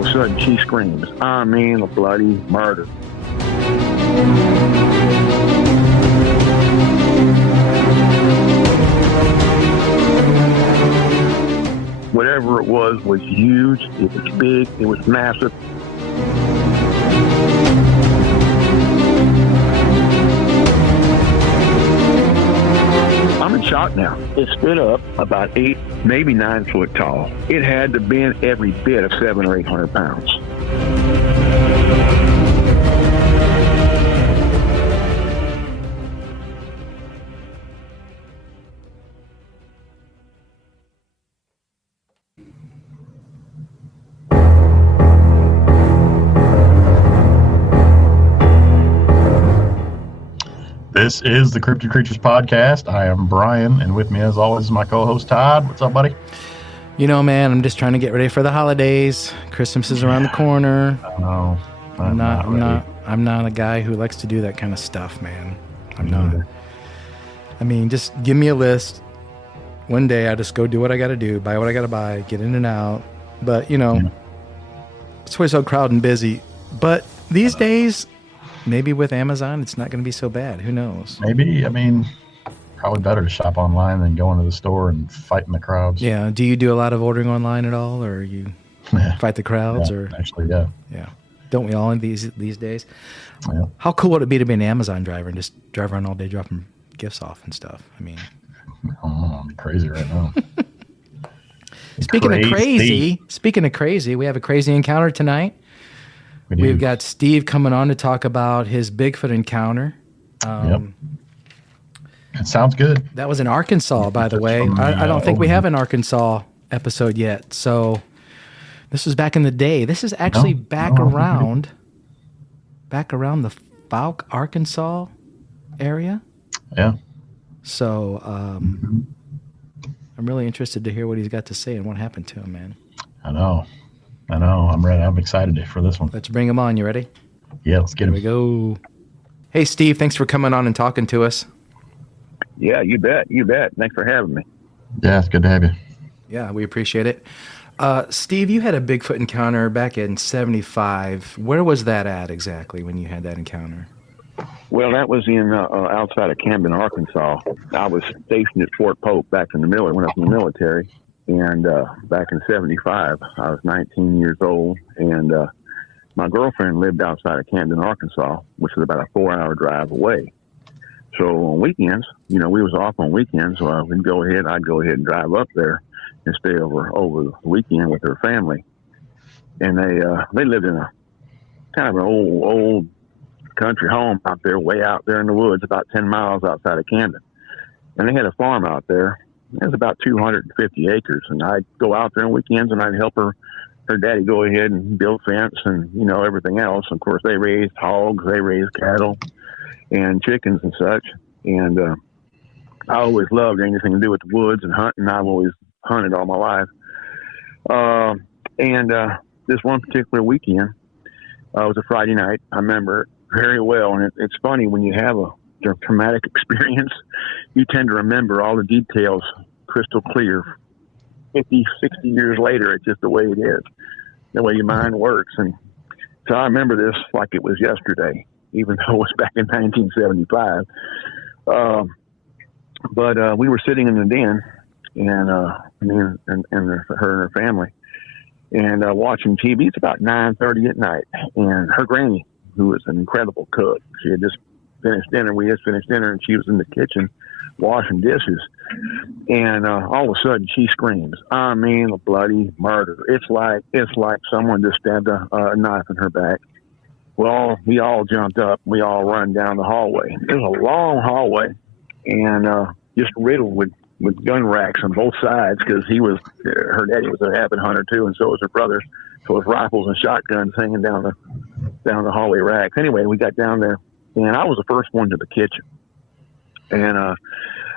all of a sudden she screams, I mean, a bloody murder. Whatever it was huge, it was big, it was massive. I'm in shock now. It stood up about 8, maybe 9 foot tall. It had to have been every bit of 700 or 800 pounds. This is the Cryptid Creatures Podcast. I am Brian, and with me, as always, is my co-host Todd. What's up, buddy? You know, man, I'm just trying to get ready for the holidays. Christmas is around the corner. No, I'm not a guy who likes to do that kind of stuff, man. I'm not. I mean, just give me a list. One day, I just go do what I got to do, buy what I got to buy, get in and out. But you know, it's always so crowded and busy. But these days, maybe with Amazon, it's not going to be so bad. Who knows? Maybe. I mean, probably better to shop online than go into the store and fight in the crowds. Yeah. Do you do a lot of ordering online at all, or you fight the crowds? Or actually, yeah. Yeah. Don't we all in these days? Yeah. How cool would it be to be an Amazon driver and just drive around all day dropping gifts off and stuff? I mean, I'm crazy right now. Speaking of crazy, we have a crazy encounter tonight. We've got Steve coming on to talk about his Bigfoot encounter. Yep. It sounds good. That was in Arkansas, by the way. I don't think we have an Arkansas episode yet. So this was back in the day. This is actually back around the Fouke, Arkansas area. Yeah. So I'm really interested to hear what he's got to say and what happened to him, man. I know. I'm ready. I'm excited for this one. Let's bring him on. You ready? Yeah, let's get him. Here we go. Hey, Steve, thanks for coming on and talking to us. Yeah, you bet. Thanks for having me. Yeah, it's good to have you. Yeah, we appreciate it. Steve, you had a Bigfoot encounter back in 75. Where was that at exactly when you had that encounter? Well, that was in outside of Camden, Arkansas. I was stationed at Fort Pope back in the military when I was in the military. And back in 75, I was 19 years old, and my girlfriend lived outside of Camden, Arkansas, which is about a 4-hour drive away. So on weekends, we was off on weekends, so I'd go ahead and drive up there and stay over the weekend with her family. And they lived in a kind of an old country home out there, way out there in the woods, about 10 miles outside of Camden. And they had a farm out there. It was about 250 acres, and I'd go out there on weekends, and I'd help her daddy go ahead and build fence and, everything else. Of course, they raised hogs, they raised cattle and chickens and such. And I always loved anything to do with the woods and hunting. I've always hunted all my life. And this one particular weekend was a Friday night. I remember it very well, and it's funny when you have a traumatic experience, you tend to remember all the details crystal clear. 50, 60 years later, it's just the way it is, the way your mind works. And so I remember this like it was yesterday, even though it was back in 1975. But we were sitting in the den, and me and her and her family, and watching TV. It's about 9:30 at night, and her granny, who was an incredible cook, she had just finished dinner. We just finished dinner, and she was in the kitchen washing dishes. And all of a sudden, she screams, "I mean, a bloody murder!" It's like someone just stabbed a knife in her back. Well, we all jumped up. We all run down the hallway. It was a long hallway, and just riddled with gun racks on both sides, because her daddy was an avid hunter too, and so was her brother. So it was rifles and shotguns hanging down the hallway racks. Anyway, we got down there, and I was the first one to the kitchen, and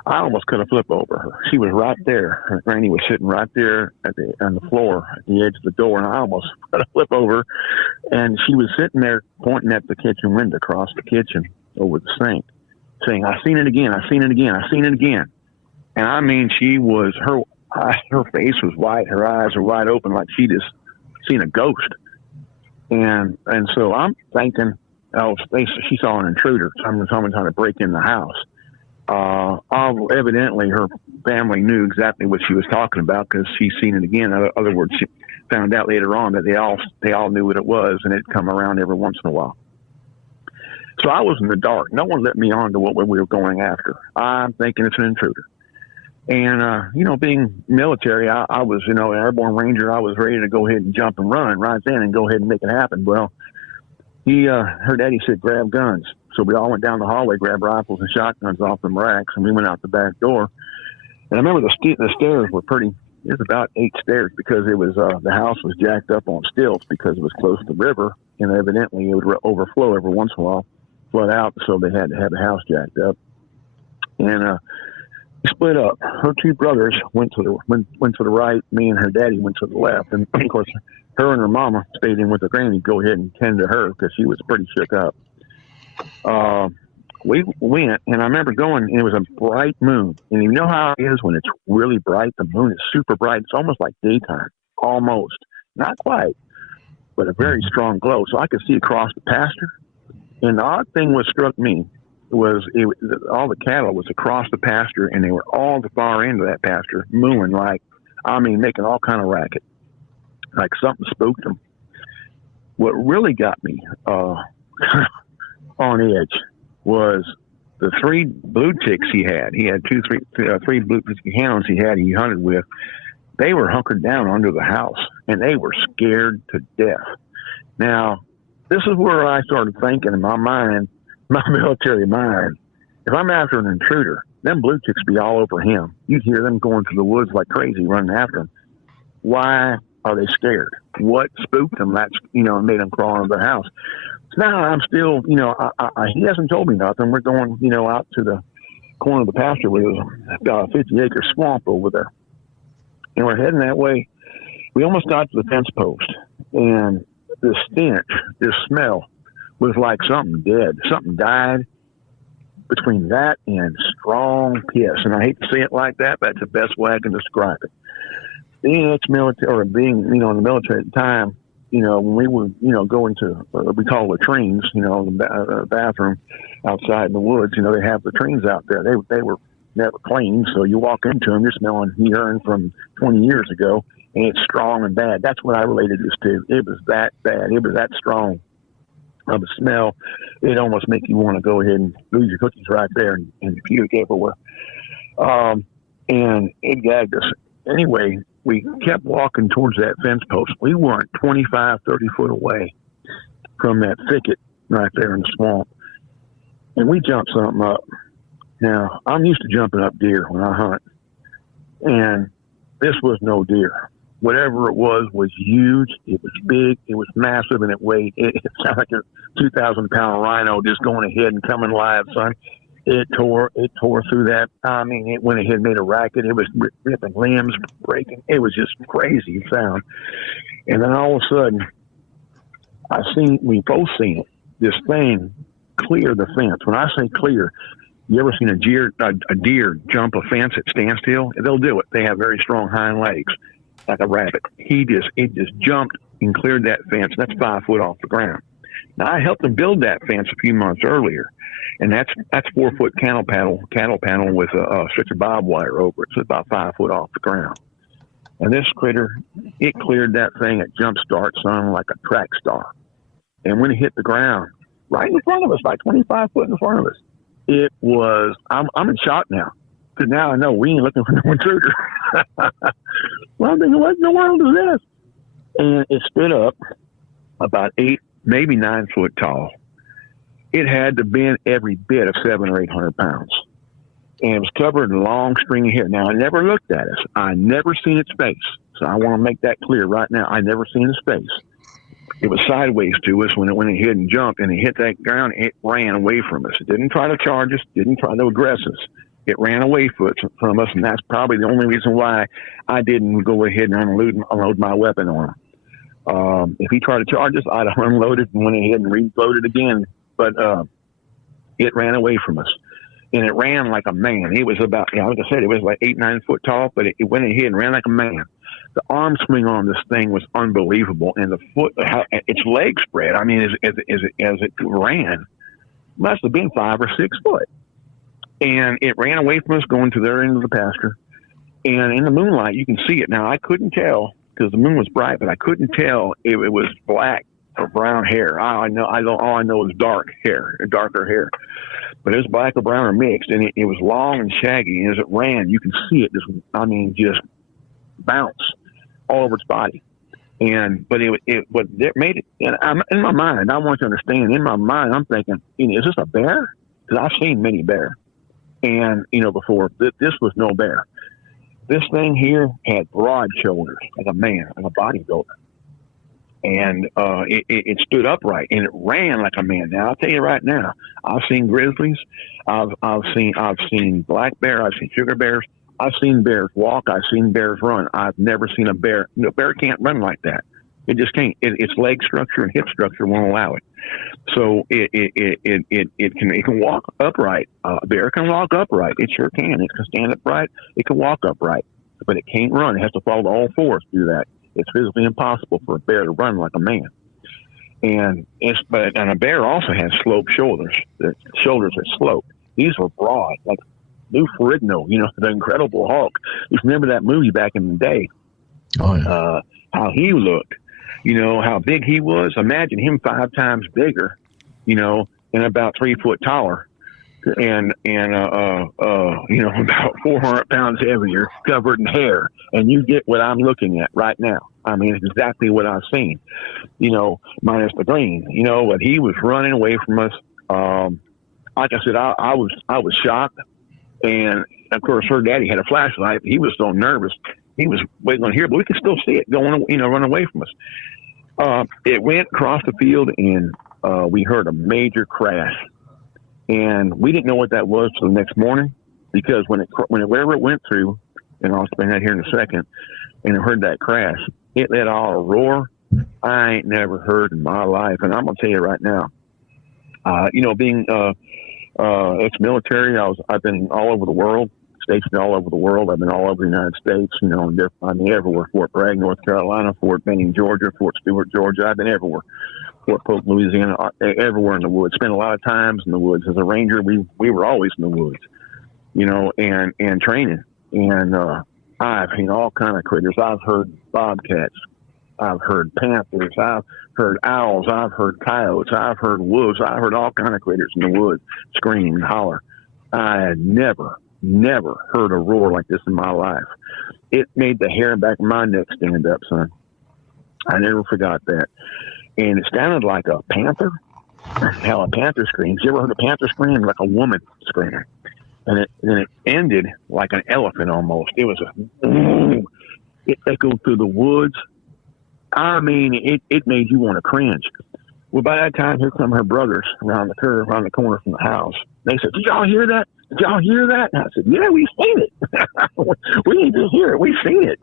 I almost could have flipped over her. She was right there. Her granny was sitting right there on the floor at the edge of the door, and I almost could have flipped over. And she was sitting there pointing at the kitchen window across the kitchen over the sink, saying, "I seen it again. I seen it again. I seen it again." And I mean, her face was white. Her eyes were wide open, like she just seen a ghost. And so I'm thinking, she saw an intruder. Someone trying to break in the house. Evidently, her family knew exactly what she was talking about because she's seen it again. In other words, she found out later on that they all knew what it was, and it'd come around every once in a while. So I was in the dark. No one let me on to what we were going after. I'm thinking it's an intruder. And, being military, I was, an airborne ranger. I was ready to go ahead and jump and run right then and go ahead and make it happen. Well, her daddy said, grab guns. So we all went down the hallway, grabbed rifles and shotguns off the racks, and we went out the back door. And I remember the stairs were it was about 8 stairs because it was, the house was jacked up on stilts because it was close to the river, and evidently it would overflow every once in a while, flood out, so they had to have the house jacked up. And, we split up. Her 2 brothers went to the right. Me and her daddy went to the left. And of course, her and her mama stayed in with her granny. Go ahead and tend to her because she was pretty shook up. We went, and I remember going, and it was a bright moon. And you know how it is when it's really bright? The moon is super bright. It's almost like daytime, almost. Not quite, but a very strong glow. So I could see across the pasture. And the odd thing what struck me was all the cattle was across the pasture, and they were all the far end of that pasture, mooing making all kind of racket, like something spooked them. What really got me on edge was the 3 blue ticks he had. He had 3 blue hounds he hunted with. They were hunkered down under the house, and they were scared to death. Now, this is where I started thinking in my mind, my military mind, if I'm after an intruder, them blue ticks be all over him. You'd hear them going through the woods like crazy, running after him. Why are they scared? What spooked them? That's, made them crawl into the house. So now I'm still, he hasn't told me nothing. We're going, out to the corner of the pasture where there's about a 50-acre swamp over there. And we're heading that way. We almost got to the fence post, and the stench, this smell, was like something dead. Something died between that and strong piss. And I hate to say it like that, but that's the best way I can describe it. Being ex-military, or being, in the military at the time, when we would, go into, we call latrines, the bathroom outside in the woods, they have latrines out there. They were never clean. So you walk into them, you're smelling urine from 20 years ago, and it's strong and bad. That's what I related this to. It was that bad. It was that strong of a smell. It almost make you want to go ahead and lose your cookies right there and puke everywhere. And it gagged us. Anyway, we kept walking towards that fence post. We weren't 25, 30 foot away from that thicket right there in the swamp. And we jumped something up. Now, I'm used to jumping up deer when I hunt. And this was no deer. Whatever it was huge. It was big. It was massive, and it weighed. It sounded like a 2,000-pound rhino just going ahead and coming live, son. It tore through that. I mean, it went ahead and made a racket. It was ripping limbs, breaking. It was just crazy sound. And then all of a sudden, we both seen it. This thing clear the fence. When I say clear, you ever seen a deer jump a fence at standstill? They'll do it. They have very strong hind legs, like a rabbit. It just jumped and cleared that fence. That's 5 foot off the ground. Now, I helped them build that fence a few months earlier, and that's 4 foot cattle panel with a stretch of barbed wire over it. So it's about 5 foot off the ground. And this critter, it cleared that thing at jump start, son, like a track star. And when it hit the ground, right in front of us, like 25 foot in front of us, it was, I'm in shock now. Because now I know we ain't looking for no intruder. Well, I'm thinking, what in the world is this? And it stood up about 8, maybe 9 foot tall. It had to bend every bit of 700 or 800 pounds. And it was covered in long stringy hair. Now, I never looked at us. I never seen its face. So I want to make that clear right now. I never seen its face. It was sideways to us when it hit and jumped, and it hit that ground. It ran away from us. It didn't try to charge us, didn't try to aggress us. It ran away from us, and that's probably the only reason why I didn't go ahead and unload my weapon on him. If he tried to charge us, I'd have unloaded and went ahead and reloaded again. But it ran away from us, and it ran like a man. It was about, like I said, it was like 8, 9 foot tall, but it went ahead and ran like a man. The arm swing on this thing was unbelievable, and the foot, how its leg spread. I mean, as it ran, must have been 5 or 6 foot, and it ran away from us going to their end of the pasture. And in the moonlight, you can see it. Now, I couldn't tell because the moon was bright, but I couldn't tell if it was black or brown hair. All I know is darker hair. But it was black or brown or mixed, and it was long and shaggy. And as it ran, you can see it just bounce all over its body. But it made it. And in my mind, I want you to understand. In my mind, I'm thinking, is this a bear? Because I've seen many bears, and before this was no bear. This thing here had broad shoulders, like a man, like a bodybuilder. And it stood upright, and it ran like a man. Now, I'll tell you right now, I've seen grizzlies, I've seen black bear, I've seen sugar bears, I've seen bears walk, I've seen bears run. I've never seen a bear. A bear can't run like that. It just can't. Its leg structure and hip structure won't allow it. So it can walk upright. A bear can walk upright. It sure can. It can stand upright. It can walk upright, but it can't run. It has to follow all fours to do that. It's physically impossible for a bear to run like a man. And a bear also has sloped shoulders. The shoulders are sloped. These were broad, like Lou Ferrigno, the Incredible Hulk. You remember that movie back in the day? Oh, yeah. How he looked. How big he was. Imagine him 5 times bigger, and about 3 foot taller, and about 400 pounds heavier, covered in hair. And you get what I'm looking at right now. I mean, it's exactly what I've seen, minus the green. But he was running away from us. Like I said, I was shocked, and of course, her daddy had a flashlight. He was so nervous. He was waiting on here, but we could still see it going, run away from us. It went across the field, and we heard a major crash. And we didn't know what that was till the next morning, because wherever it went through, and I'll explain that here in a second, and I heard that crash, it let out a roar I ain't never heard in my life. And I'm going to tell you right now, being ex-military, I've been all over the world. Stationed all over the world. I've been all over the United States, everywhere. Fort Bragg, North Carolina, Fort Benning, Georgia, Fort Stewart, Georgia. I've been everywhere. Fort Polk, Louisiana, everywhere in the woods. Spent a lot of times in the woods. As a ranger, we were always in the woods, and training. And I've seen all kind of critters. I've heard bobcats. I've heard panthers. I've heard owls. I've heard coyotes. I've heard wolves. I've heard all kind of critters in the woods scream and holler. I had never heard a roar like this in my life. It made the hair back of my neck stand up, son. I never forgot that. And it sounded like a panther. How a panther screams. You ever heard a panther scream? Like a woman screaming. And then it ended like an elephant almost. It was it echoed through the woods. I mean, it made you want to cringe. Well, by that time, here come her brothers around the curve, around the corner from the house. They said, "Did y'all hear that? Did y'all hear that?" And I said, "Yeah, we've seen it. We didn't just hear it. We've seen it."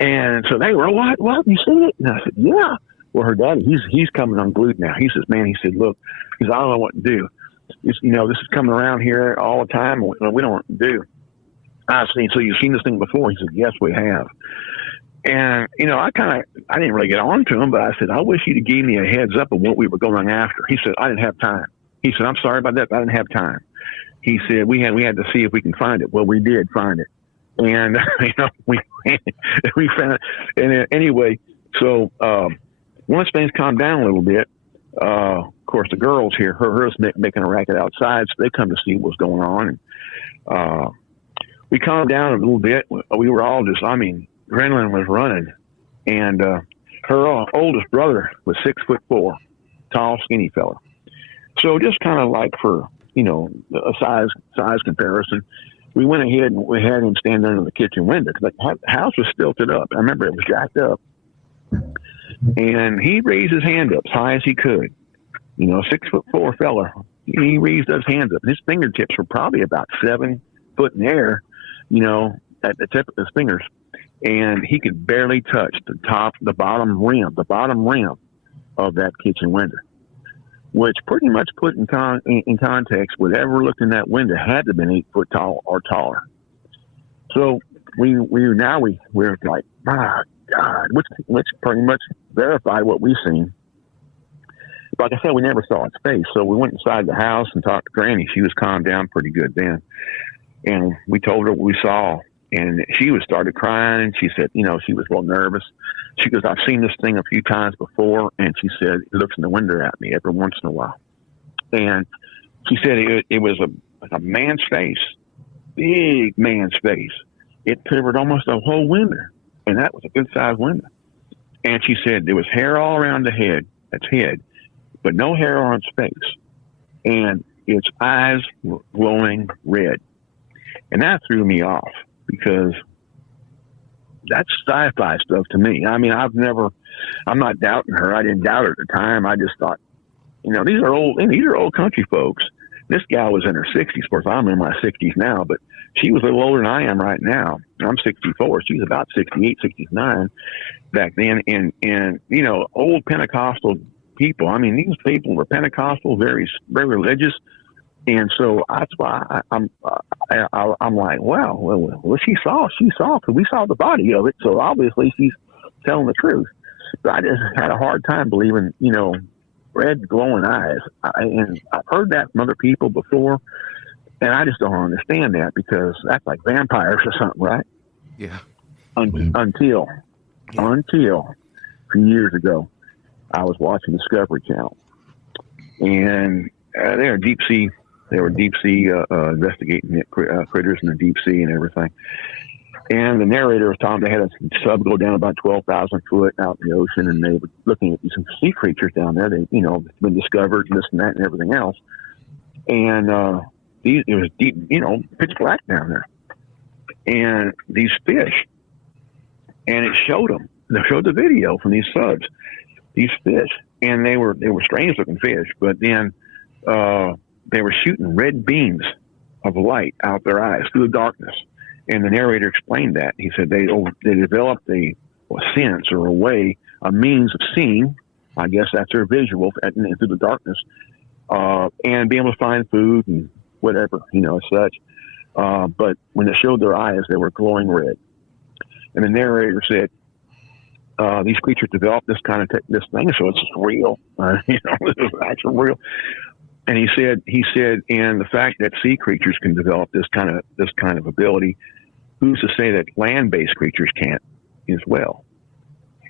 And so they were, "What? You seen it?" And I said, "Yeah." Well, her daddy, he's coming unglued now. He says, "Man," he said, "Look," he said, "I don't know what to do. This is coming around here all the time. We don't know what to do." So you've seen this thing before? He said, "Yes, we have." And, I didn't really get on to him, but I said, "I wish you'd have gave me a heads up of what we were going after." He said, "I didn't have time." He said, "I'm sorry about that, but I didn't have time." He said, we had to see if we can find it. Well, we did find it. And, we found it. And anyway, so once things calmed down a little bit, of course, the girls here, her making a racket outside, so they come to see what's going on. And we calmed down a little bit. We were all adrenaline was running. And her oldest brother was 6'4", tall, skinny fella. So just kind of like for, a size comparison, we went ahead and we had him stand under the kitchen window because the house was stilted up. I remember it was jacked up. And he raised his hand up as high as he could. 6'4" fella. He raised his hands up. His fingertips were probably about 7 foot in the air, at the tip of his fingers. And he could barely touch the bottom rim of that kitchen window, which pretty much put in context, whatever looked in that window had to have been 8 foot tall or taller. So we're like, my God, which pretty much verified what we've seen. Like I said, we never saw its face. So we went inside the house and talked to Granny. She was calmed down pretty good then. And we told her what we saw. And she started crying. And she said, she was real nervous. She goes, I've seen this thing a few times before. And she said, it looks in the window at me every once in a while. And she said it was like a man's face, big man's face. It covered almost a whole window. And that was a good-sized window. And she said there was hair all around the head, its head, but no hair on its face. And its eyes were glowing red. And that threw me off because that's sci-fi stuff to me. I mean, I'm not doubting her. I didn't doubt her at the time. I just thought, these are old country folks. This gal was in her 60s. Of course, I'm in my 60s now, but she was a little older than I am right now. I'm 64. She's about 68, 69 back then. And old Pentecostal people. I mean, these people were Pentecostal, very, very religious. And so that's why I'm like, wow, well, she saw, because we saw the body of it. So obviously she's telling the truth. But I just had a hard time believing, red glowing eyes. And I've heard that from other people before. And I just don't understand that because that's like vampires or something, right? Yeah. Until a few years ago, I was watching Discovery Channel, and they were deep sea investigating critters in the deep sea and everything. And the narrator was telling they had a sub go down about 12,000 foot out in the ocean, and they were looking at these sea creatures down there. They, been discovered, and this and that, and everything else. And it was deep, pitch black down there, and these fish. And it showed them. They showed the video from these subs, these fish, and they were strange looking fish. But then they were shooting red beams of light out their eyes through the darkness. And the narrator explained that. He said they developed a sense or a means of seeing. I guess that's their visual through the darkness, and being able to find food and whatever, such. But when it showed their eyes, they were glowing red. And the narrator said, these creatures developed this kind of this thing, so it's real. This is actually real. And he said, and the fact that sea creatures can develop this kind of ability, who's to say that land-based creatures can't as well?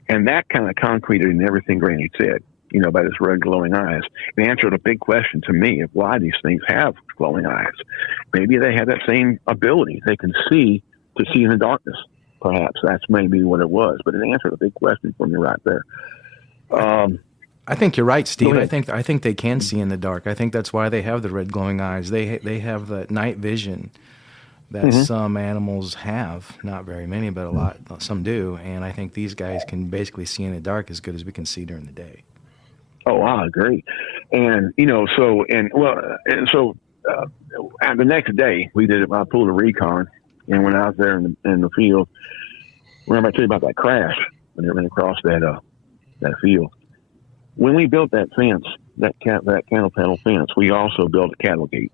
And that kind of concreted in everything Granny said, by this red glowing eyes. It answered a big question to me of why these things have glowing eyes. Maybe they have that same ability. They can see in the darkness. Perhaps that's maybe what it was, but it answered a big question for me right there. I think you're right, Steve. I think they can see in the dark. I think that's why they have the red glowing eyes. They have that night vision that some animals have. Not very many, but a lot. Some do. And I think these guys can basically see in the dark as good as we can see during the day. Oh, I agree. And the next day I pulled a recon, and when I was there in the field, remember I told you about that crash when they ran across that field. When we built that fence, that cattle panel fence, we also built a cattle gate,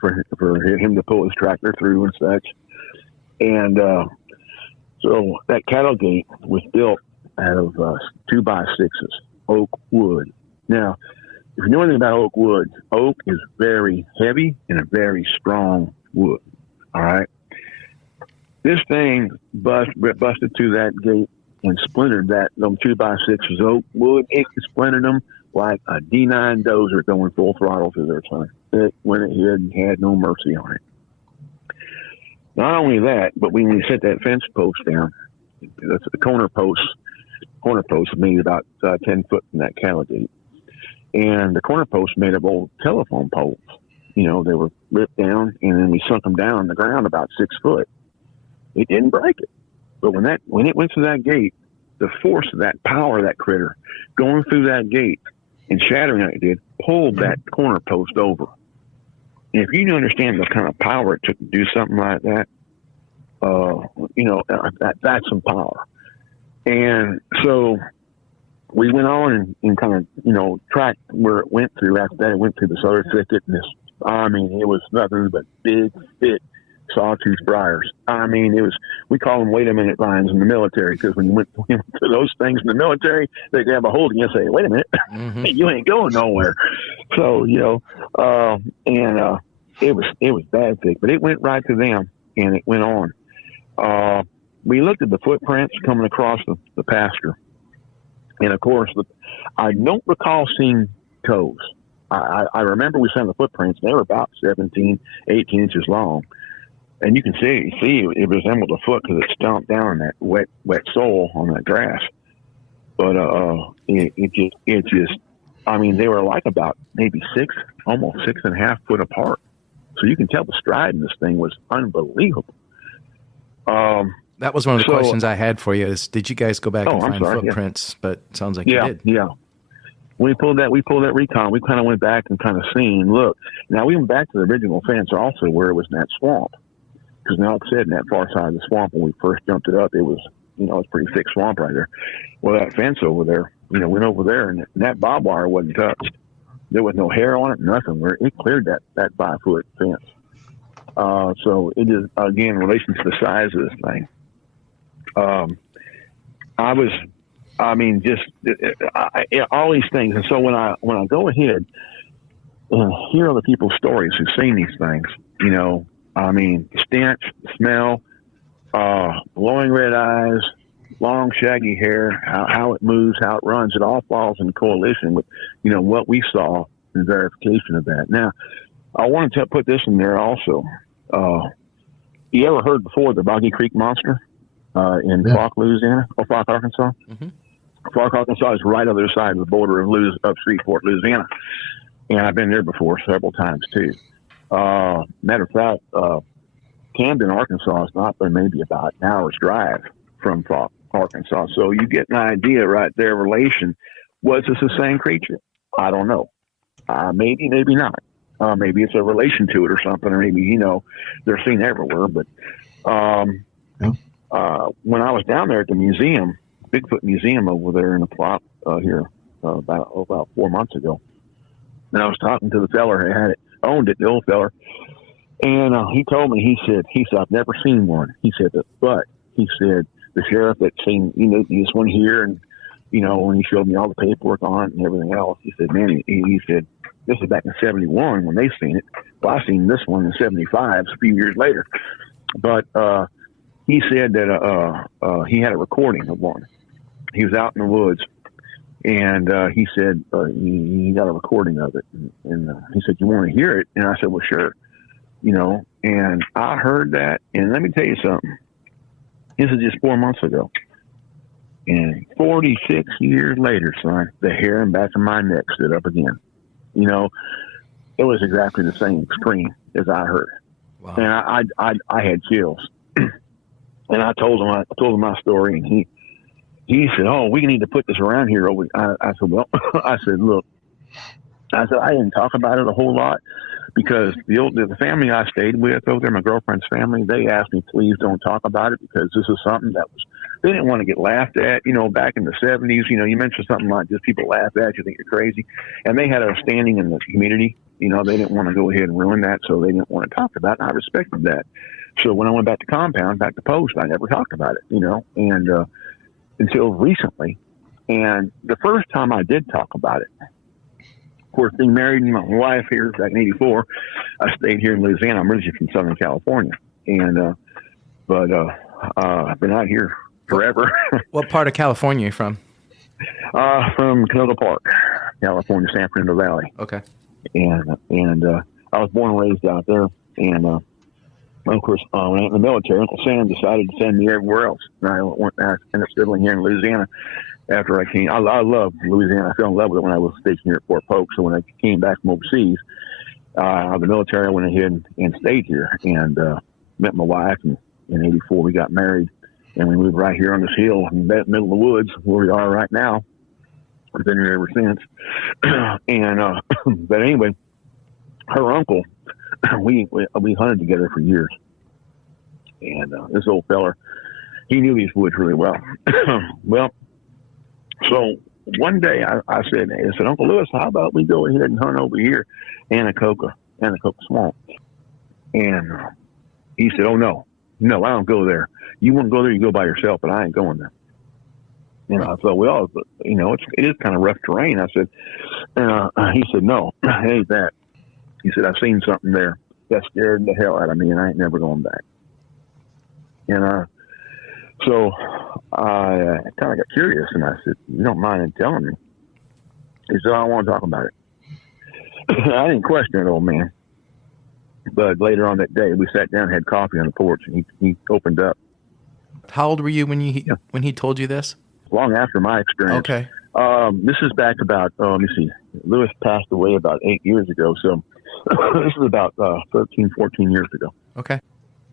for him to pull his tractor through and such. And so that cattle gate was built out of 2x6s, oak wood. Now, if you know anything about oak wood, oak is very heavy and a very strong wood. All right. This thing busted through that gate and splintered them 2x6s oak wood. It splintered them like a D9 dozer going full throttle through their thing. It went ahead and had no mercy on it. Not only that, but when we set that fence post down, the corner post made about 10 foot from that cattle gate. And the corner post made of old telephone poles. They were ripped down, and then we sunk them down in the ground about 6 foot. It didn't break it. But when it went through that gate, the force of that power of that critter going through that gate and shattering like it did, pulled that corner post over. And if you understand the kind of power it took to do something like that, that's some power. And so we went on and kind of, tracked where it went through. After that, it went through this other thicket. And it was nothing but big, thick sawtooth briars. I mean, we call them wait a minute lines in the military, because when you went to those things in the military, they grab a hold of you and say, wait a minute, you ain't going nowhere. So, it was bad thick, but it went right to them, and it went on. We looked at the footprints coming across the pasture. And of course, I don't recall seeing toes. I remember we saw the footprints. They were about 17, 18 inches long. And you can see it resembled a foot because it stomped down in that wet soil on that grass. But it just, I mean, they were like about maybe almost 6.5 foot apart. So you can tell the stride in this thing was unbelievable. That was one of the questions I had for you is, did you guys go back and find footprints? Yeah. But it sounds like you did. Yeah. We pulled that recon. We kind of went back and kind of seen, look. Now, we went back to the original fence also where it was in that swamp. Because now, like I said, in that far side of the swamp, when we first jumped it up, it was, it's pretty thick swamp right there. Well, that fence over there, went over there, and that barbed wire wasn't touched. There was no hair on it, nothing. It cleared that 5-foot fence. So it is, again, in relation to the size of this thing. All these things. And so when I go ahead and hear other people's stories who've seen these things, stench, smell, glowing red eyes, long shaggy hair, how it moves, how it runs, it all falls in coalition with, what we saw in verification of that. Now, I wanted to put this in there also. You ever heard before the Boggy Creek Monster in Clark, Louisiana, or Clark, Arkansas? Mm-hmm. Clark, Arkansas is right on the other side of the border of Shreveport, Louisiana. And I've been there before several times, too. Matter of fact, Camden, Arkansas is not but maybe about an hour's drive from Clark, Arkansas. So you get an idea right there, relation. Was this the same creature? I don't know. Maybe, maybe not. Maybe it's a relation to it or something, or maybe, they're seen everywhere. But when I was down there at the museum, Bigfoot Museum over there in the plot here about 4 months ago, and I was talking to the feller who owned it, the old feller, and he told me, he said, I've never seen one. He said, but he said, the sheriff that seen, this one here, and, when he showed me all the paperwork on it and everything else, he said, man, he said, this is back in 71 when they seen it. Well, I seen this one in 75, a few years later. But he said that he had a recording of one. He was out in the woods, and he said he got a recording of it. And he said, you want to hear it? And I said, well, sure. And I heard that. And let me tell you something. This is just 4 months ago. And 46 years later, son, the hair in the back of my neck stood up again. It was exactly the same scream as I heard. Wow. And I had chills. And I told him my story, and he said, oh, we need to put this around here. I said, well, I said, look, I didn't talk about it a whole lot because the family I stayed with over there, my girlfriend's family, they asked me, please don't talk about it because this is something that they didn't want to get laughed at, back in the 70s, you mentioned something like this, people laugh at you, think you're crazy. And they had a standing in the community, they didn't want to go ahead and ruin that. So they didn't want to talk about it. I respected that. So when I went back to compound, back to post, I never talked about it, and until recently. And the first time I did talk about it, of course, being married and my wife here back in 84, I stayed here in Louisiana. I'm originally from Southern California. And, but I've been out here forever. What part of California are you from? From Canoga Park, California, San Fernando Valley. Okay. And I was born and raised out there. And, of course, when I was in the military, Uncle Sam decided to send me everywhere else. And I ended up settling here in Louisiana after I came. I love Louisiana. I fell in love with it when I was stationed here at Fort Polk. So when I came back from overseas, out of the military, I went ahead and stayed here and met my wife. And in 84, we got married. And we moved right here on this hill in the middle of the woods where we are right now. I've been here ever since. And but anyway, her uncle, we hunted together for years. And this old feller, he knew these woods really well. Well, so one day I said, Uncle Lewis, how about we go ahead and hunt over here, Anacoca Swamp. And He said, "Oh no, I don't go there. You want to go there, you go by yourself, but I ain't going there." And I thought, well, it is kind of rough terrain. I said, and he said, "No, it ain't that." He said, "I've seen something there that scared the hell out of me, and I ain't never going back." And so I kind of got curious, and I said, "You don't mind telling me?" He said, "I want to talk about it." I didn't question it, old man. But later on that day, we sat down and had coffee on the porch, and he opened up. How old were you when he told you this? Long after my experience. Okay. This is back about, let me see, Lewis passed away about 8 years ago, so this is about 13, 14 years ago. Okay.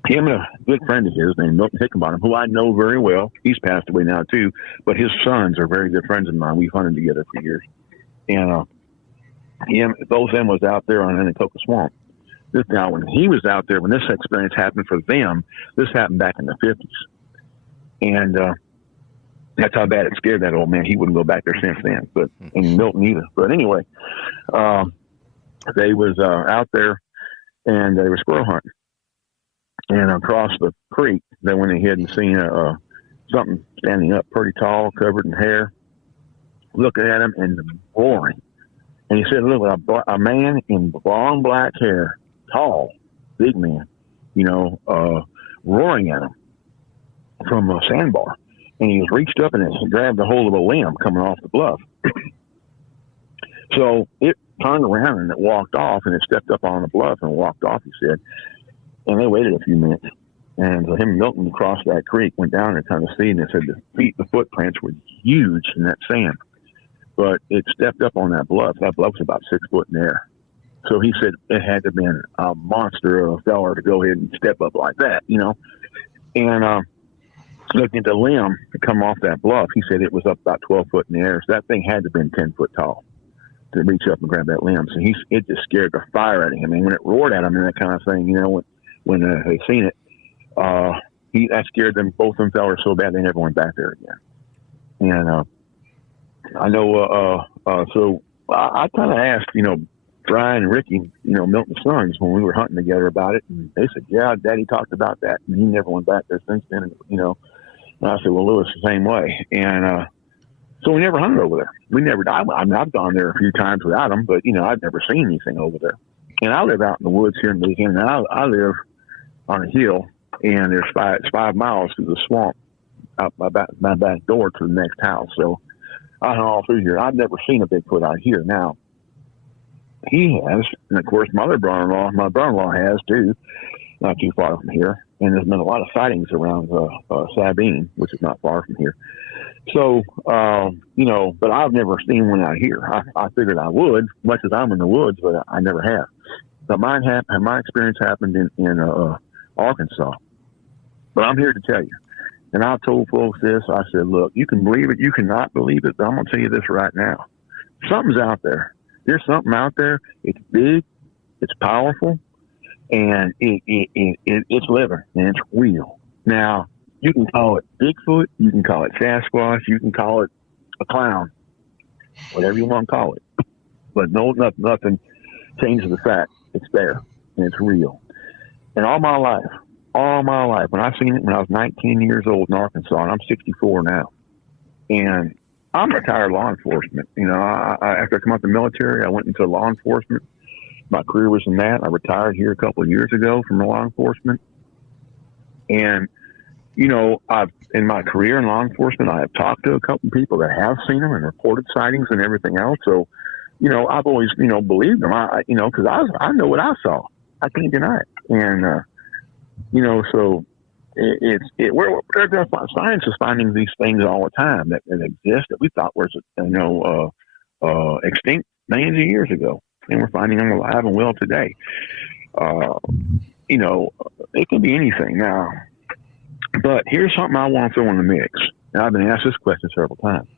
Him and a good friend of his named Milton Hickenbottom, who I know very well. He's passed away now, too, but his sons are very good friends of mine. We've hunted together for years. And both of them was out there on Anacoca Swamp. Now, when he was out there, when this experience happened for them, this happened back in the 50s. And that's how bad it scared that old man. He wouldn't go back there since then, and Milton either. But anyway, they was out there, and they were squirrel hunting. And across the creek, they went ahead and seen something standing up pretty tall, covered in hair, looking at him and roaring. And he said, "Look, a man in long black hair, tall, big man, roaring at him from a sandbar." And he was reached up and grabbed a hold of a limb coming off the bluff. So it turned around and it walked off, and it stepped up on the bluff and walked off, he said. And they waited a few minutes. And him and Milton crossed that creek, went down and kind of see, and they said the footprints were huge in that sand. But it stepped up on that bluff. That bluff was about 6 foot in the air. So he said it had to have been a monster of a fella to go ahead and step up like that, And looking at the limb to come off that bluff, he said it was up about 12 foot in the air. So that thing had to have been 10 foot tall to reach up and grab that limb. So it just scared the fire out of him. I mean, when it roared at him and that kind of thing, when they seen it, that scared them, both of them fellas so bad they never went back there again. And I know, so I kind of asked, Brian and Ricky, Milton's sons, when we were hunting together about it, and they said, "Yeah, Daddy talked about that, and he never went back there since then." And I said, "Well, Lewis, the same way." And so we never hunted over there. We never. I've gone there a few times without them, but I've never seen anything over there. And I live out in the woods here in Louisiana. I live on a hill, and there's 5 miles through the swamp out my back door to the next house. So I hunt all through here. I've never seen a Bigfoot out here. Now, he has, and of course my brother-in-law has too, not too far from here. And there's been a lot of sightings around Sabine, which is not far from here. So, but I've never seen one out here. I figured I would, much as I'm in the woods, but I never have. But my experience happened in Arkansas. But I'm here to tell you, and I've told folks this. I said, look, you can believe it, you cannot believe it, but I'm going to tell you this right now. Something's out there. There's something out there. It's big, it's powerful, and it's living, and it's real. Now, you can call it Bigfoot, you can call it Sasquatch, you can call it a clown, whatever you want to call it. But nothing changes the fact it's there, and it's real. And all my life, when I seen it when I was 19 years old in Arkansas, and I'm 64 now, and I'm retired law enforcement. After I come out of the military, I went into law enforcement. My career was in that. I retired here a couple of years ago from law enforcement. And, I've in my career in law enforcement, I have talked to a couple of people that have seen them and reported sightings and everything else. So, I've always, believed them. Because I know what I saw. I can't deny it. And, so science is finding these things all the time that exist that we thought was, extinct millions of years ago, and we're finding them alive and well today. It can be anything now, but here's something I want to throw in the mix. And I've been asked this question several times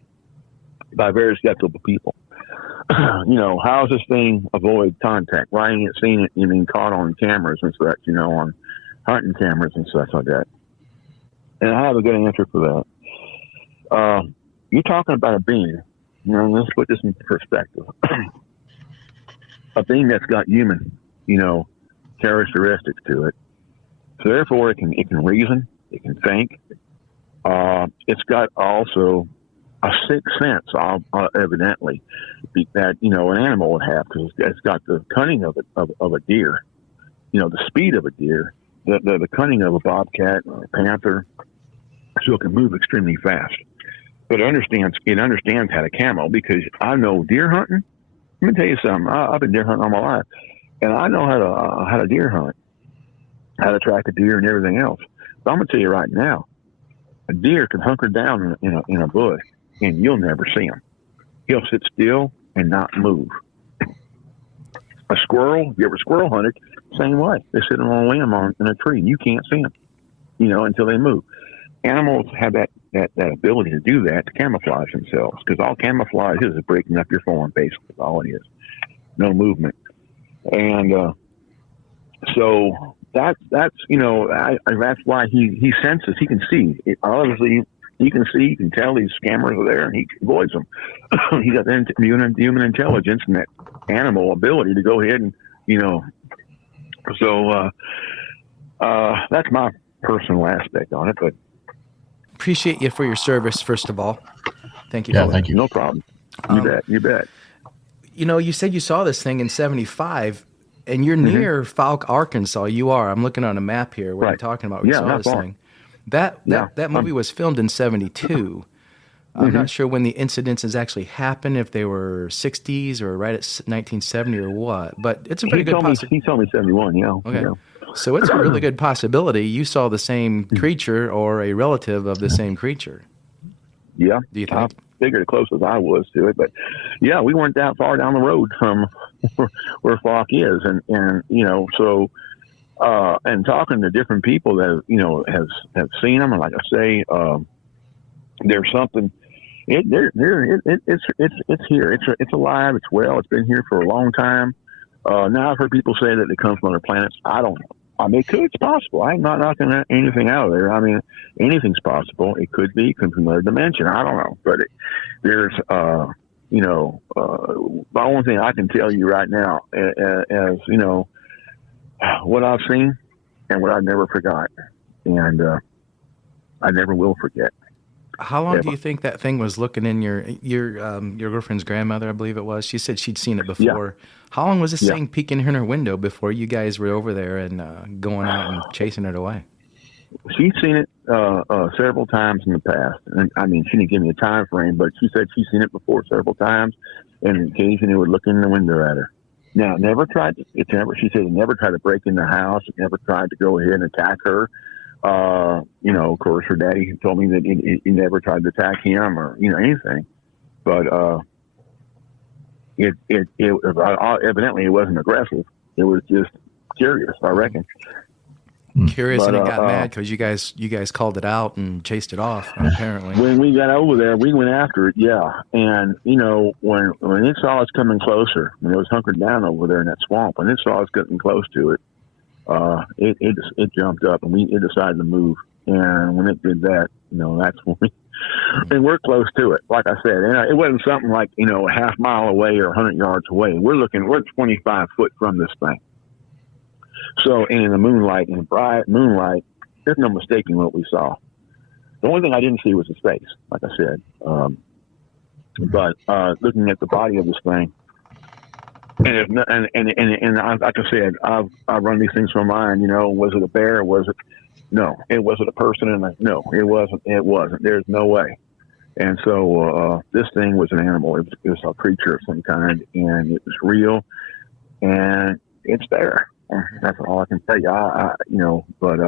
by very skeptical people. How does this thing avoid contact? Why ain't it seen it? Caught on cameras and such, on hunting cameras and such like that. And I have a good answer for that. You're talking about a being. Let's put this in perspective. A being that's got human, characteristics to it. So therefore, it can reason, it can think. It's got also a sixth sense, evidently, that an animal would have, because it's got the cunning of a deer, the speed of a deer, the cunning of a bobcat or a panther, so it can move extremely fast. But it understands how to camo, because I know deer hunting. Let me tell you something. I've been deer hunting all my life, and I know how to deer hunt, how to track a deer and everything else. But I'm gonna tell you right now, a deer can hunker down in a bush, and you'll never see him. He'll sit still and not move. A squirrel, you ever squirrel hunted? Same way. They're sitting on a limb in a tree, and you can't see them, until they move. Animals have that ability to do that, to camouflage themselves, because all camouflage is breaking up your form, basically. All it is. No movement. And so that's that's why he senses. He can see. Obviously, he can see. He can tell these scammers are there, and he avoids them. He got that human intelligence and that animal ability to go ahead and So that's my personal aspect on it. But appreciate you for your service, first of all. Thank you. Yeah, thank you. No problem. You bet. You said you saw this thing in 75, and you're near Falk, Arkansas. You are. I'm looking on a map here where you're talking about where you saw this thing. That movie was filmed in 72. I'm not sure when the incidences actually happened, if they were 60s or right at 1970 or what, but it's a pretty good possibility. He told me 71, yeah. Okay. Yeah. So it's a really good possibility you saw the same creature or a relative of the same creature. Yeah. Do you think? I figured as close as I was to it, but yeah, we weren't that far down the road from where Falk is. And so, and talking to different people that, have seen them. And like I say, there's something, it's here. It's alive. It's well, it's been here for a long time. Now I've heard people say that it comes from other planets. I don't know. I mean, it's possible. I'm not knocking anything out of there. I mean, anything's possible. It could be from another dimension. I don't know. But there's, the only thing I can tell you right now, as what I've seen and what I never forgot. And I never will forget. How long do you think that thing was looking in your girlfriend's grandmother, I believe it was? She said she'd seen it before. Yeah. How long was this thing peeking in her window before you guys were over there and going out and chasing it away? She's seen it several times in the past. And I mean, she didn't give me a time frame, but she said she's seen it before several times, and occasionally it would look in the window at her. Now, she said it never tried to break in the house. It never tried to go ahead and attack her. Of course, her daddy told me that he never tried to attack him or, anything. But evidently it wasn't aggressive. It was just curious, I reckon. Curious, and it got mad because you guys called it out and chased it off, apparently. When we got over there, we went after it, yeah. And, when it saw us coming closer, when it was hunkered down over there in that swamp, when it saw us getting close to it, it jumped up and it decided to move. And when it did that, that's when and we're close to it. Like I said, and it wasn't something like, a half mile away or 100 yards away. We're 25 foot from this thing. So, and in the moonlight, in the bright moonlight, there's no mistaking what we saw. The only thing I didn't see was his face, like I said. But looking at the body of this thing, and like I said, I've run these things from mind. Was it a bear? Was it? No, it wasn't a person. And no, it wasn't. It wasn't. There's no way. And so this thing was an animal. It was a creature of some kind, and it was real, and it's there. That's all I can tell you. But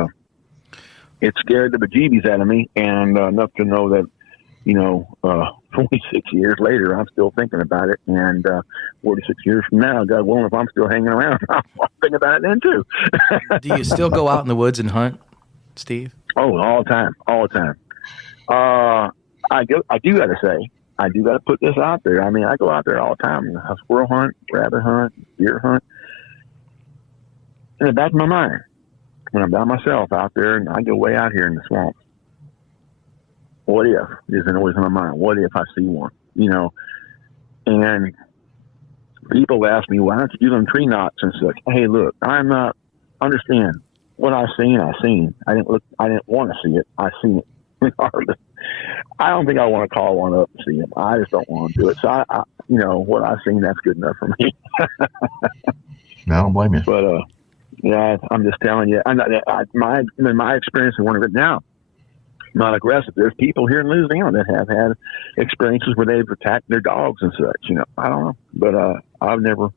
it scared the bejeebies out of me, and enough to know that, 46 years later, I'm still thinking about it. And 46 years from now, God willing, if I'm still hanging around, I'll think about it then too. Do you still go out in the woods and hunt, Steve? Oh, all the time. I do got to say, I do got to put this out there. I mean, I go out there all the time. I squirrel hunt, rabbit hunt, deer hunt. In the back of my mind, when I'm by myself out there and I go way out here in the swamp, what if isn't always in my mind? What if I see one? And people ask me, why don't you do them tree knots and such? Hey, look, I'm not understand. what I seen. I didn't look. I didn't want to see it. I seen it. Regardless, I don't think I want to call one up and see him. I just don't want to do it. So I what I seen, that's good enough for me. No, I don't blame you. But yeah, I'm just telling you. My experience in one of it now. Not aggressive. There's people here in Louisiana that have had experiences where they've attacked their dogs and such. I don't know, but I've never.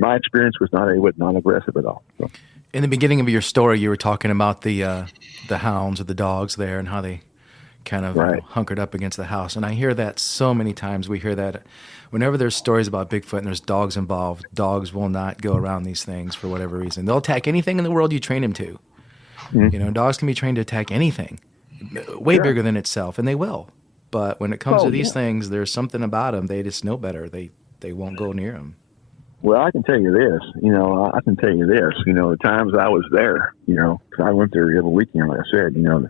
My experience was not aggressive at all. So. In the beginning of your story, you were talking about the hounds or the dogs there and how they kind of hunkered up against the house. And I hear that so many times. We hear that whenever there's stories about Bigfoot and there's dogs involved, dogs will not go around these things for whatever reason. They'll attack anything in the world you train them to. Mm-hmm. Dogs can be trained to attack anything, way bigger than itself, and they will. But when it comes to these things, there's something about them. They just know better. They won't go near them. Well, I can tell you this, the times I was there, 'cause I went there every weekend, like I said, to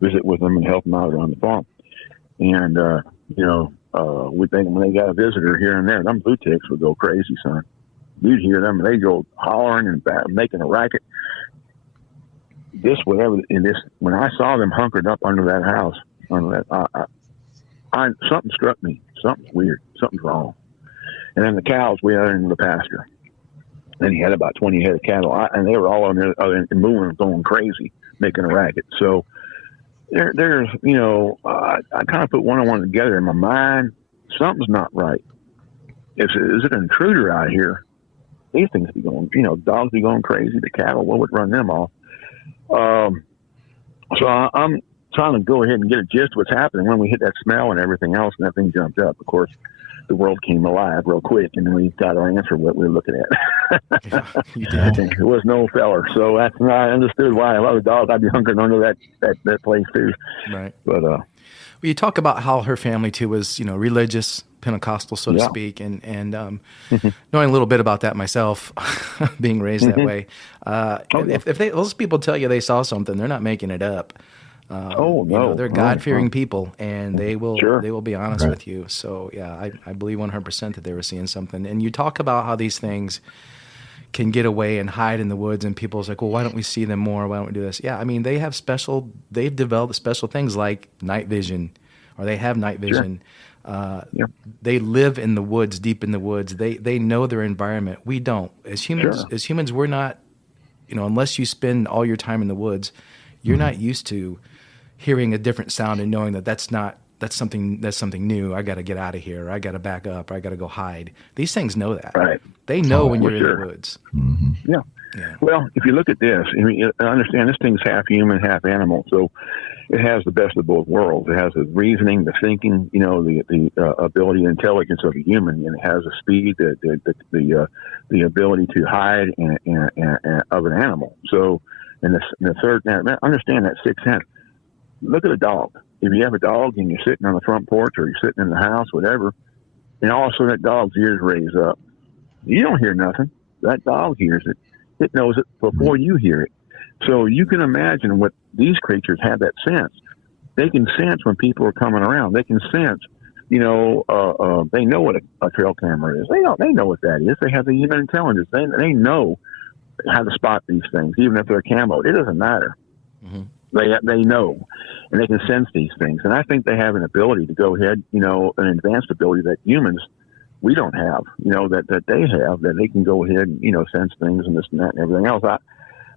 visit with them and help them out on the farm. And, when they got a visitor here and there, them blue ticks would go crazy, son. You'd hear them, and they go hollering and making a racket. When I saw them hunkered up under that house, something struck me. Something's weird. Something's wrong. And then the cows, we had in the pasture. And he had about 20 head of cattle, and they were all on there moving, going crazy, making a racket. So there's, I kind of put one on one together in my mind. Something's not right. Is it an intruder out here? These things be going, dogs be going crazy. The cattle, what would run them off? So I'm trying to go ahead and get a gist of what's happening. When we hit that smell and everything else, and that thing jumped up, of course, the world came alive real quick, and we got our answer what we were looking at. Yeah, you did. There was no feller, so that's when I understood why a lot of dogs I'd be hunkering under that place too. Right. But well, you talk about how her family too was, religious, Pentecostal, so to speak, and knowing a little bit about that myself, being raised that way. If those people tell you they saw something, they're not making it up. They're God-fearing people, and they will be honest with you. So yeah, I believe 100% that they were seeing something. And you talk about how these things can get away and hide in the woods, and people's like, well, why don't we see them more? Why don't we do this? Yeah, I mean, they've developed special things like night vision, or they have night vision. They live in the woods, deep in the woods. They know their environment. We don't. As humans, we're not, unless you spend all your time in the woods, you're not used to hearing a different sound and knowing that's something new. I got to get out of here. I got to back up. Or I got to go hide. These things know that. Right. They know when you're in the woods. Mm-hmm. Yeah. Well, if you look at this, I understand this thing's half human, half animal. So it has the best of both worlds. It has the reasoning, the thinking, the ability and intelligence of a human, and it has the speed, the ability to hide of an animal. So, and the third, understand that sixth sense. Look at a dog. If you have a dog and you're sitting on the front porch or you're sitting in the house, whatever, and all of a sudden that dog's ears raise up, you don't hear nothing. That dog hears it. It knows it before you hear it. So you can imagine what these creatures have, that sense. They can sense when people are coming around. They can sense, they know what a trail camera is. They know what that is. They have the human intelligence. They know how to spot these things, even if they're camoed. It doesn't matter. Mm-hmm. They know, and they can sense these things. And I think they have an ability to go ahead, an advanced ability that humans, we don't have, that they have, that they can go ahead and, sense things and this and that and everything else.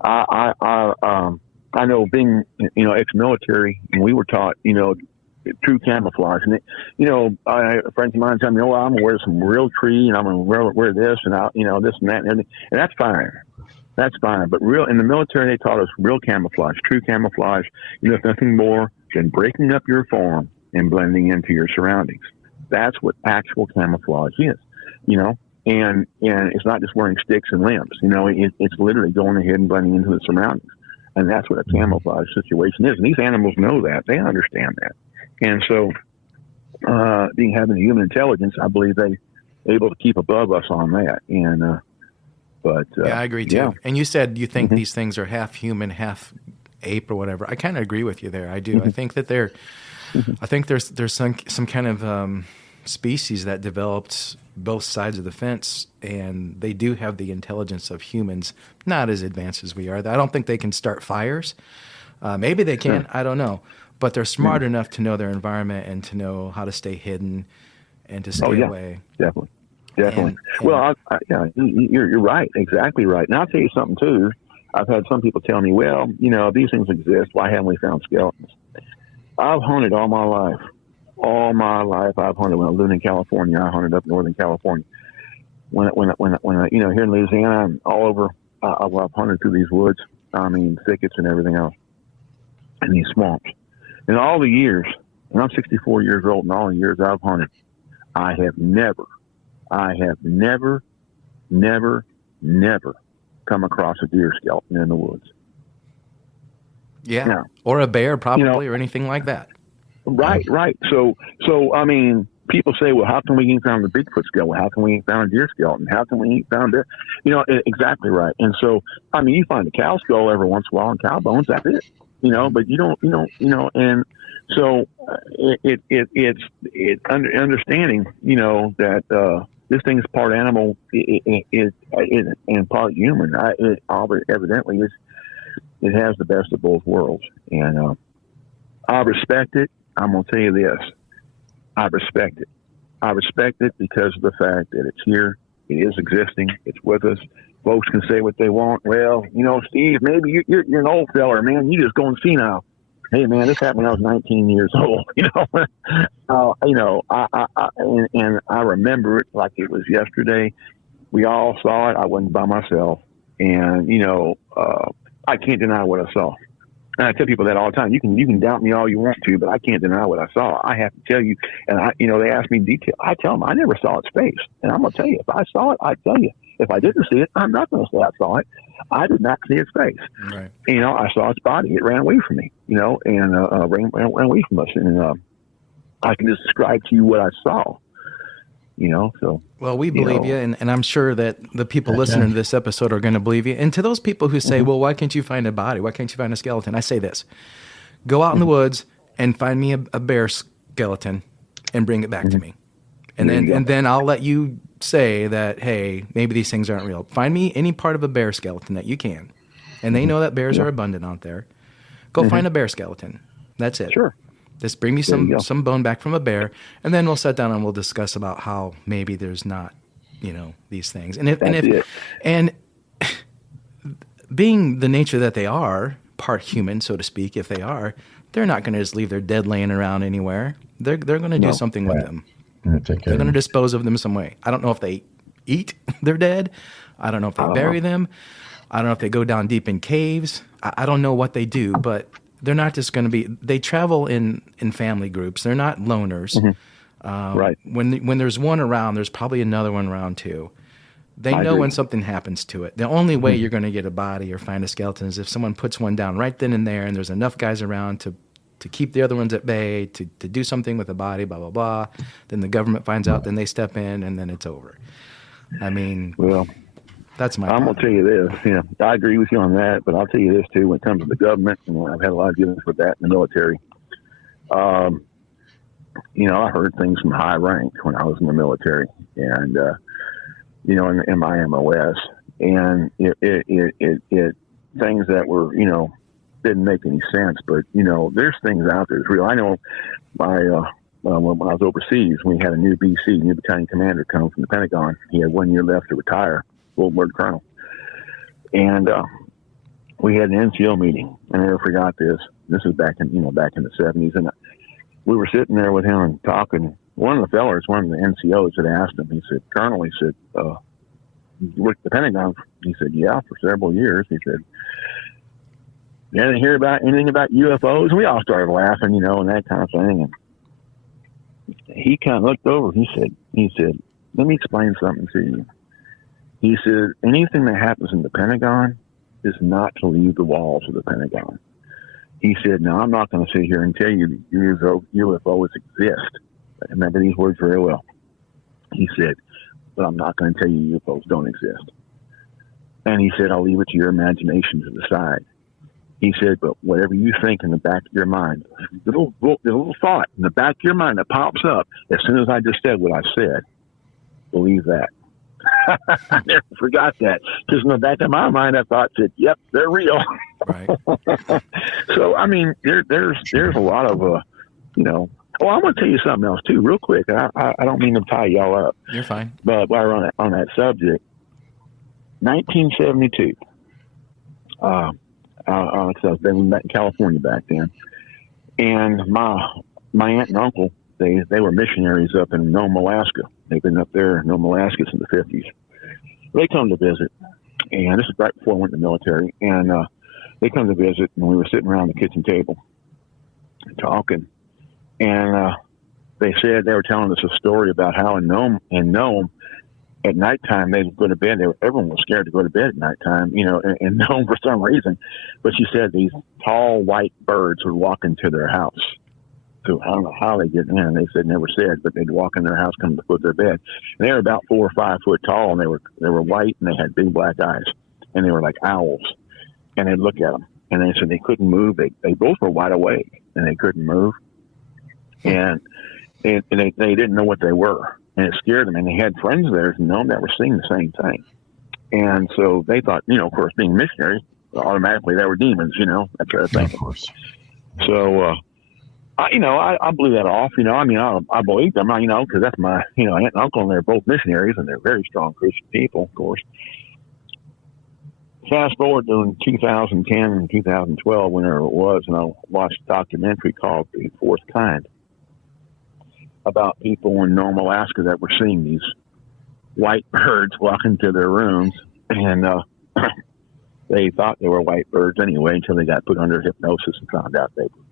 I know being, ex-military, and we were taught, true camouflage. And, friends of mine tell me, I'm going to wear some real tree and I'm going to wear this and, this and that and everything. And that's fine. That's fine. But in the military, they taught us real camouflage, true camouflage. It's nothing more than breaking up your form and blending into your surroundings. That's what actual camouflage is, and it's not just wearing sticks and limbs, it's literally going ahead and blending into the surroundings. And that's what a camouflage situation is. And these animals know that. They understand that. And so, having a human intelligence, I believe they're able to keep above us on that. And, I agree too. Yeah. And you said you think these things are half human, half ape or whatever. I kind of agree with you there. I do. I think that I think there's some kind of species that developed both sides of the fence, and they do have the intelligence of humans, not as advanced as we are. I don't think they can start fires. Maybe they can, I don't know. But they're smart enough to know their environment and to know how to stay hidden and to stay away. Definitely. Well, you're right, exactly right. And I'll tell you something, too. I've had some people tell me, well, these things exist. Why haven't we found skeletons? I've hunted all my life. All my life, I've hunted. When I lived in California, I hunted up Northern California. When I, here in Louisiana, I'm all over. I've hunted through these woods. I mean, thickets and everything else, and these swamps. In all the years, and I'm 64 years old, and all the years I've hunted, I have never come across a deer skeleton in the woods. Yeah, now, or a bear, probably, or anything like that. Right. So I mean, people say, well, how can we ain't found the Bigfoot skeleton? How can we ain't found a deer skeleton? How can we ain't found it? Exactly right. And so, I mean, you find a cow skull every once in a while and cow bones, that's it. But you don't, and so it's understanding, that this thing is part animal and part human. Evidently it has the best of both worlds, and I respect it. I'm going to tell you this. I respect it. I respect it because of the fact that it's here. It is existing. It's with us. Folks can say what they want. Well, Steve, maybe you're an old feller, man. You just going senile. Hey, man, this happened when I was 19 years old. And I remember it like it was yesterday. We all saw it. I wasn't by myself. And, I can't deny what I saw. And I tell people that all the time. You can doubt me all you want to, but I can't deny what I saw. I have to tell you. And they ask me detail. I tell them I never saw its face, and I'm gonna tell you if I saw it, I tell you. If I didn't see it, I'm not gonna say I saw it. I did not see its face. Right. I saw its body. It ran away from me. And ran away from us. And I can just describe to you what I saw. So. Well, we believe you, and I'm sure that the people listening to this episode are going to believe you. And to those people who say, well, why can't you find a body? Why can't you find a skeleton? I say this. Go out in the woods and find me a bear skeleton and bring it back to me. And then I'll let you say that, hey, maybe these things aren't real. Find me any part of a bear skeleton that you can. And they know that bears are abundant out there. Go find a bear skeleton. That's it. Sure. Just bring me some bone back from a bear, and then we'll sit down and we'll discuss about how maybe there's not, these things. And being the nature that they are, part human, so to speak, if they are, they're not going to just leave their dead laying around anywhere. They're going to do something with them. They're going to dispose of them some way. I don't know if they eat their dead. I don't know if they bury them. I don't know if they go down deep in caves. I don't know what they do, but they're not just going to be. They travel in family groups. They're not loners. Right. When there's one around, there's probably another one around too. They know when something happens to it. The only way you're going to get a body or find a skeleton is if someone puts one down right then and there, and there's enough guys around to keep the other ones at bay, to do something with the body, blah, blah, blah. Then the government finds out, then they step in, and then it's over. I mean, well, that's my I'm going to tell you this. I agree with you on that, but I'll tell you this, too, when it comes to the government. I've had a lot of dealings with that in the military. I heard things from high rank when I was in the military, and, in my MOS, and it things that were, didn't make any sense, but, there's things out there that's real. I know when I was overseas, we had a new BC, new battalion commander, come from the Pentagon. He had 1 year left to retire, full word colonel. And we had an NCO meeting. I never forgot this. This was back in the 70s. And we were sitting there with him and talking. One of the NCOs had asked him, he said, Colonel, he said, you worked at the Pentagon? He said, yeah, for several years. He said, you didn't hear about anything about UFOs? And we all started laughing, and that kind of thing. And he kind of looked over. He said, let me explain something to you. He said, anything that happens in the Pentagon is not to leave the walls of the Pentagon. He said, now, I'm not going to sit here and tell you that UFOs exist. I remember these words very well. He said, but I'm not going to tell you UFOs don't exist. And he said, I'll leave it to your imagination to decide. He said, but whatever you think in the back of your mind, the little thought in the back of your mind that pops up as soon as I just said what I said, believe that. I never forgot that, because in the back of my mind, I thought that, yep, they're real. Right. So, I mean, there's a lot of, you know. Oh, I'm going to tell you something else too, real quick. I don't mean to tie y'all up. You're fine. But while we're on that subject, 1972. Because I was back in California back then, and my aunt and uncle, they were missionaries up in Nome, Alaska. They've been up there in Nome, Alaska since the 50s. They come to visit, and this is right before I went to the military. And they come to visit, and we were sitting around the kitchen table talking, and they were telling us a story about how in Nome at nighttime they would go to bed. Everyone was scared to go to bed at nighttime, you know, and Nome for some reason. But she said these tall white birds would walk into their house. So I don't know how they get in. They said never said, but they'd walk in their house, come to foot their bed. And they were about 4 or 5 foot tall, and they were white, and they had big black eyes, and they were like owls. And they'd look at them, and they said they couldn't move. They both were wide awake, and they couldn't move, and they didn't know what they were. And it scared them, and they had friends there who know that were seeing the same thing. And so they thought, you know, of course, being missionaries, automatically they were demons, you know, that sort of thing. Of course. So, I blew that off, you know. I mean, I believed them, you know, because that's my, you know, aunt and uncle, and they're both missionaries, and they're very strong Christian people, of course. Fast forward to 2010 and 2012, whenever it was, and I watched a documentary called The Fourth Kind, about people in Nome, Alaska that were seeing these white birds walk into their rooms, and they thought they were white birds anyway until they got put under hypnosis and found out they were,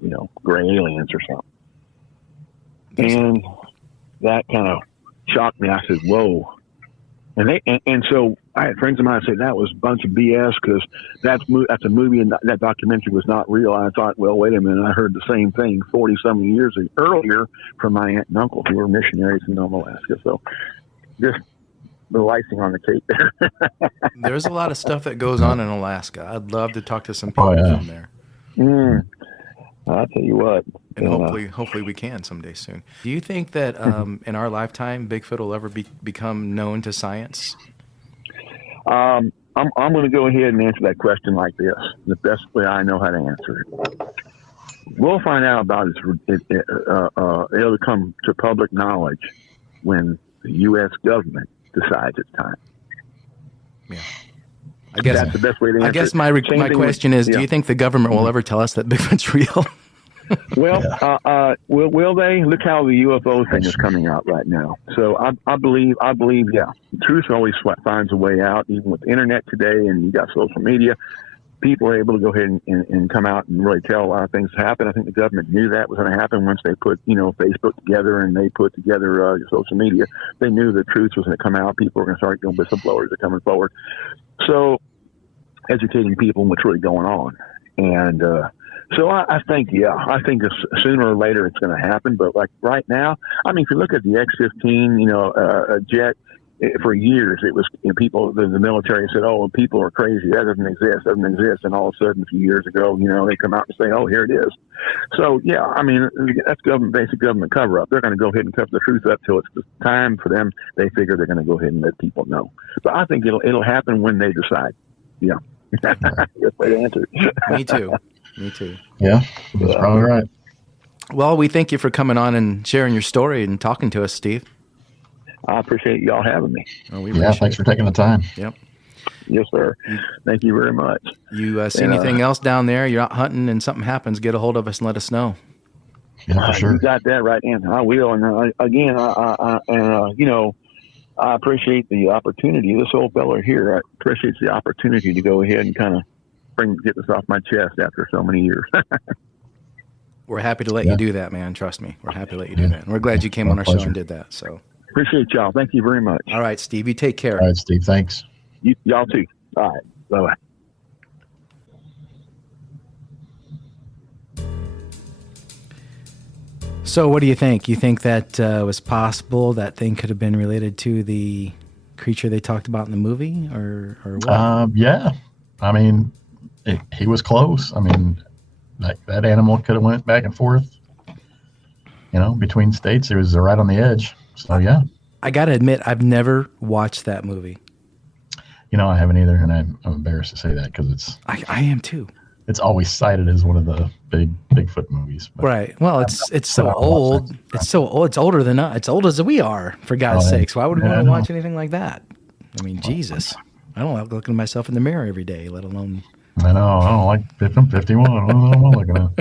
you know, gray aliens or something. And that kind of shocked me. I said, whoa. And so I had friends of mine say that was a bunch of BS because that's a movie and that documentary was not real. I thought, well, wait a minute. I heard the same thing 40-some years earlier from my aunt and uncle who were missionaries in Nome, Alaska. So just the icing on the cake there. There's a lot of stuff that goes on in Alaska. I'd love to talk to some people from there. I'll tell you what. And hopefully we can someday soon. Do you think that in our lifetime, Bigfoot will ever become known to science? I'm going to go ahead and answer that question like this, the best way I know how to answer it. We'll find out about it. It'll come to public knowledge when the U.S. government decides it's time. Yeah. I guess that's the best way to answer. I guess my question is: do you think the government will ever tell us that Bigfoot's real? Well, will they? Look how the UFO thing is coming out right now. So I believe, yeah, the truth always finds a way out. Even with the internet today, and you got social media, people are able to go ahead and come out and really tell a lot of things happen. I think the government knew that was going to happen once they put, you know, Facebook together and they put together social media. They knew the truth was going to come out. People were going to start doing whistleblowers are coming forward. So educating people on what's really going on. And so I think sooner or later it's going to happen. But like right now, I mean, if you look at the X-15, you know, jet, for years it was, you know, people, the military said, oh, people are crazy. That doesn't exist. And all of a sudden, a few years ago, you know, they come out and say, oh, here it is. So, yeah, I mean, that's basic government cover-up. They're going to go ahead and cover the truth up till it's the time for them. They figure they're going to go ahead and let people know. But I think it'll happen when they decide. Yeah. Good way to answer it. Me too. Yeah, that's probably right. Well, we thank you for coming on and sharing your story and talking to us, Steve. I appreciate y'all having me. Thanks for taking the time. Yep. Yes, sir. Thank you very much. You see anything else down there? You're out hunting and something happens, get a hold of us and let us know. Yeah, for sure. You got that right, and I will. And again, you know, I appreciate the opportunity. This old fella here appreciates the opportunity to go ahead and kind of get this off my chest after so many years. We're happy to let you do that, man. Trust me. We're happy to let you do that. And we're glad you came on our show and did that. So appreciate y'all. Thank you very much. All right, Steve, you take care. All right, Steve. Thanks. Y'all too. All right. Bye-bye. So what do you think? You think that was possible? That thing could have been related to the creature they talked about in the movie, or what? Yeah. I mean, he was close. I mean, that animal could have went back and forth, between states. It was right on the edge. So, yeah. I got to admit, I've never watched that movie. I haven't either, and I'm embarrassed to say that because I am too. It's always cited as one of the big Bigfoot movies. Right. Well, it's so old. It's so old. It's older than us. It's old as we are, for God's sakes. Why would we want to watch anything like that? I mean, Jesus. I don't like looking at myself in the mirror every day, let alone. I know. I don't like 51. I don't know what I'm looking at.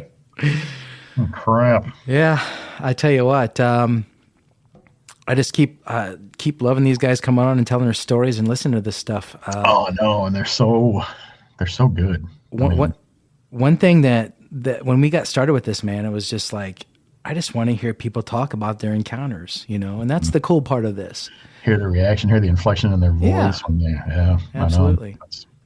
Oh, crap. Yeah. I tell you what, I just keep loving these guys coming on and telling their stories and listening to this stuff. I know, and they're so good. One thing that when we got started with this, man, it was just like, I just want to hear people talk about their encounters, and that's the cool part of this. Hear the reaction, hear the inflection in their voice. Yeah, absolutely.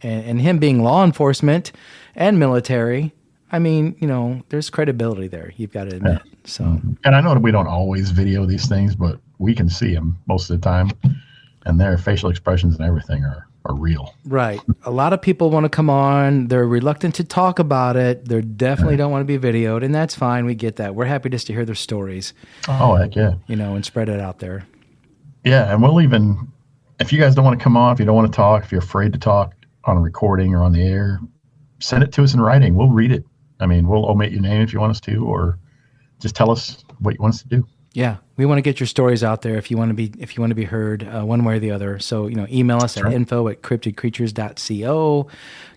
And him being law enforcement and military, I mean, there's credibility there. You've got to admit. So, and I know that we don't always video these things, but we can see them most of the time, and their facial expressions and everything are real. Right. A lot of people want to come on. They're reluctant to talk about it. They definitely don't want to be videoed, and that's fine. We get that. We're happy just to hear their stories. Oh, heck yeah. And spread it out there. Yeah, and we'll even, if you guys don't want to come on, if you don't want to talk, if you're afraid to talk on a recording or on the air, send it to us in writing. We'll read it. I mean, we'll omit your name if you want us to, or just tell us what you want us to do. Yeah, we want to get your stories out there if you want to be heard one way or the other. So, email us at info@cryptidcreatures.co.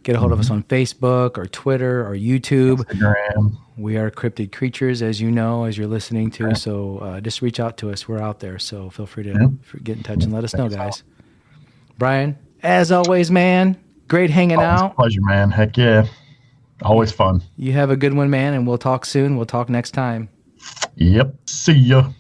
Get a hold of us on Facebook or Twitter or YouTube. Instagram. We are Cryptid Creatures, as you know, as you're listening to. So just reach out to us. We're out there. So feel free to get in touch and let us know, guys. Brian, as always, man, great hanging out. It's a pleasure, man. Heck yeah. Always fun. You have a good one, man, and we'll talk soon. We'll talk next time. Yep. See ya.